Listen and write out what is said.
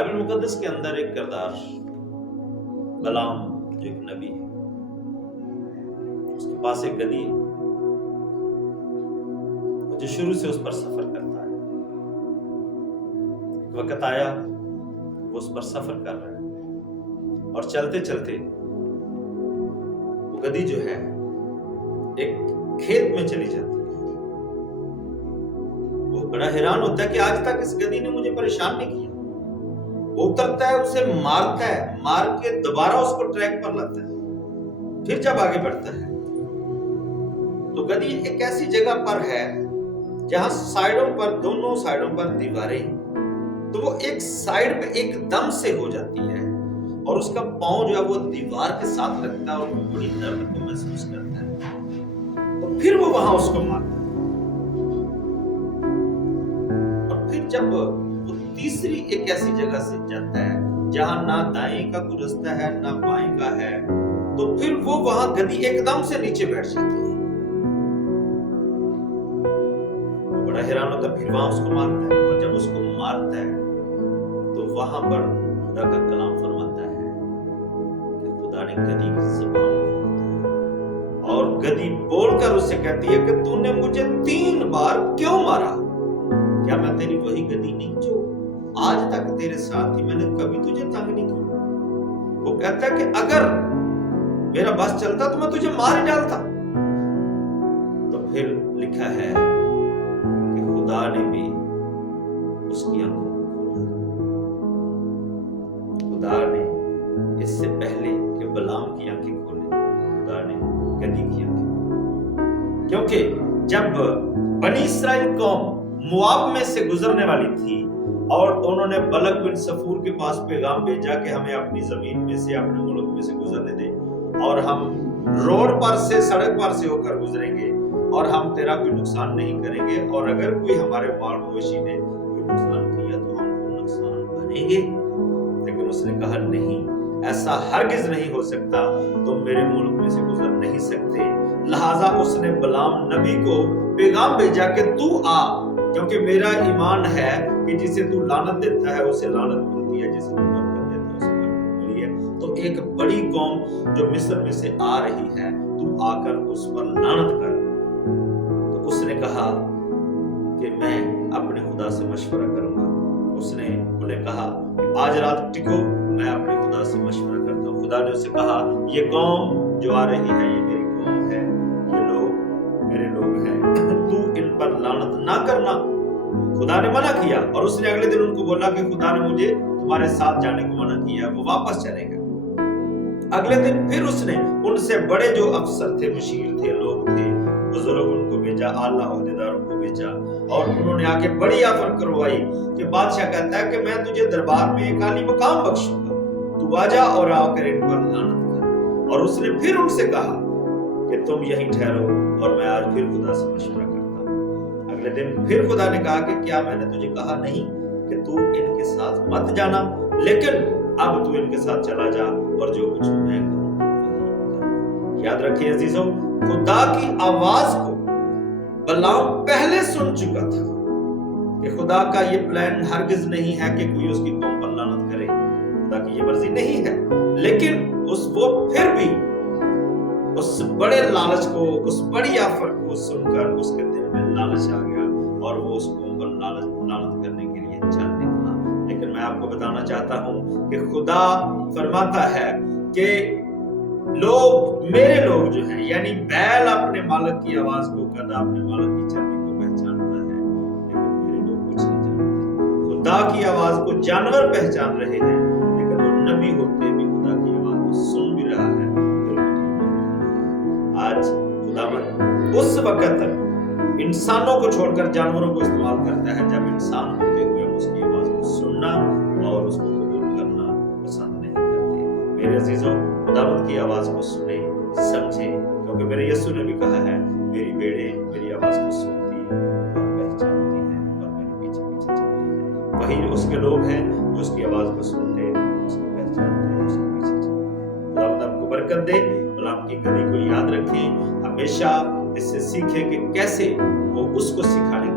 Bible مقدس کے اندر ایک کردار بلام جو ایک نبی ہے، اس کے پاس ایک گدی ہے جو شروع سے اس پر سفر کرتا ہے۔ ایک وقت آیا وہ اس پر سفر کر رہا ہے اور چلتے چلتے وہ گدی جو ہے ایک کھیت میں چلی جاتی ہے۔ وہ بڑا حیران ہوتا ہے کہ آج تک اس گدی نے مجھے پریشان نہیں کیا۔ وہ اترتا ہے، اسے مارتا ہے، مار کے دوبارہ اس کو ٹریک پر لاتا ہے، پھر جب آگے بڑھتا ہے تو گدی ایک ایسی جگہ پر ہے جہاں دونوں سائڈوں پر دیواریں ہیں، تو وہ ایک سائڈ پہ ایک دم سے ہو جاتی ہے اور اس کا پاؤں جو ہے وہ دیوار کے ساتھ لگتا ہے اور وہ بڑی درد کو محسوس کرتا ہے، تو پھر وہ وہاں اس کو مارتا ہے۔ اور پھر جب وہ تیسری ایک ایسی جگہ سے جاتا ہے جہاں نہ دائیں کا کوئی رستہ ہے نہ بائیں کا ہے، تو پھر وہ وہاں گدی ایک دم سے نیچے بیٹھ جاتی ہے۔ وہ بڑا حیران ہوتا ہے، پھر وہاں اس کو مارتا ہے، اور جب اس کو مارتا ہے تو وہاں پر خدا کا کلام فرماتا ہے کہ خدا نے گدی کی زبان کھول دی اور گدی بول کر اسے کہتی ہے کہ تو نے مجھے 3 بار کیوں مارا؟ کیا میں تیری وہی گدی نہیں جو آج تک تیرے ساتھ ہی، میں نے کبھی تجھے تنگ نہیں کیا؟ وہ کہتا ہے کہ اگر میرا بس چلتا تو میں تجھے مار ہی ڈالتا۔ تو پھر لکھا ہے کہ خدا نے بھی اس کی آنکھوں کو کھولا۔ خدا نے اس سے پہلے کہ بلام کی آنکھیں کھولے، خدا نے گدی کی آنکھیں کھولے، کیونکہ جب بنی اسرائیل قوم مواب میں سے گزرنے والی تھی اور انہوں نے بلق بن صفور کے پاس پیغام بھیجا کہ ہمیں اپنی زمین میں سے، اپنے ملک میں سے گزرنے دے اور ہم روڈ پر سے، سڑک پر سے ہو کر گزریں گے اور ہم تیرا کوئی نقصان نہیں کریں گے، اور اگر کوئی ہمارے مال مویشی نے کوئی نقصان کیا تو ہم کو نقصان بھریں گے۔ لیکن اس نے کہا نہیں، ایسا ہرگز نہیں ہو سکتا، تم میرے ملک میں سے گزر نہیں سکتے۔ لہٰذا اس نے بلام نبی کو پیغام بھیجا کہ تو آ، کیونکہ میرا ایمان ہے کہ جسے تو لعنت دیتا ہے اسے لعنت ملتی ہے، جسے تو برکت دیتا ہے اسے برکت ملی ہے۔ تو ایک بڑی قوم جو مصر میں سے آ رہی ہے، تو آ کر اس پر لعنت کر۔ تو اس نے کہا کہ میں اپنے خدا سے مشورہ کروں گا۔ اس نے انہیں کہا کہ آج رات ٹکو، میں اپنے خدا سے مشورہ کرتا ہوں۔ خدا نے اسے کہا یہ قوم جو آ رہی ہے یہ میری قوم ہے، یہ لوگ میرے لوگ ہیں، تو ان پر لعنت نہ کرنا۔ خدا نے منع کیا، اور اس نے اگلے دن ان کو بولا کہ خدا نے مجھے تمہارے ساتھ جانے کو منع کیا، وہ واپس چلے گا۔ اگلے دن پھر اس نے ان سے بڑے جو افسر تھے، مشیر تھے، لوگ تھے، بزرگ ان کو بھیجا، اعلیٰ عہدیداروں کو بھیجا، اور انہوں نے آ کے بڑی آفر کروائی کہ بادشاہ کہتا ہے کہ میں تجھے دربار میں ایک عالی مقام بخشوں گا، تو آ جا اور آ کر ان پر لعنت کر۔ اور اس نے پھر ان سے کہا کہ تم یہیں ٹھہرو اور میں آج پھر خدا سے مشورہ کرتا ہوں۔ اگلے دن پھر خدا نے کہا کہ کیا میں نے تجھے کہا نہیں کہ تو ان کے ساتھ مت جانا؟ لیکن اب تو ان کے ساتھ چلا جا اور جو کچھ میں کہوں وہی کرنا۔ یاد رکھیں عزیزوں، خدا کی آواز کو بلام پہلے سن چکا تھا کہ خدا کا یہ پلان ہرگز نہیں ہے کہ کوئی اس کی قوم پر لعنت کرے، خدا کی یہ مرضی نہیں ہے۔ لیکن وہ پھر بھی اس بڑے لالچ کو، اس بڑی آفر کو سن کر اس کے دل میں لالچ آ گیا اور وہ اس قوم پر لعنت کرنے کے لیے چل نکلا۔ لیکن میں آپ کو بتانا چاہتا ہوں کہ خدا فرماتا ہے کہ میرے لوگ جو ہیں، یعنی بیل اپنے مالک کی آواز کو، گدھا اپنے مالک کی چلنے کو پہچانتا ہے، لیکن میرے لوگ کچھ نہیں جانتے۔ خدا کی آواز کو جانور پہچان رہے ہیں، لیکن وہ نبی ہوتے بھی خدا کی آواز کو سن بھی رہا ہے، پھر بھی نہیں کر رہا ہے۔ آج خداوند اس وقت تک انسانوں کو چھوڑ کر جانوروں کو استعمال کرتا ہے جب انسان ہوتے ہوئے ہم اس کی آواز کو سننا اور اس کو قبول کرنا پسند نہیں کرتے۔ میرے عزیزوں، خداوند کی آواز کو سنیں، سمجھیں، کیونکہ میرے یسوع نے بھی کہا ہے میری بھیڑیں میری آواز کو سنتی اور پہچانتی ہیں اور میرے پیچھے پیچھے چلتی ہیں۔ وہی اس کے لوگ ہیں جو اس کی آواز کو سنتے، اس کو پہچانتے ہیں، اس کے پیچھے چلتے ہیں۔ خداوند آپ کو برکت دے۔ بلام کی گدی کو یاد رکھیں، ہمیشہ اس سے سیکھیں کہ کیسے وہ اس کو سکھانے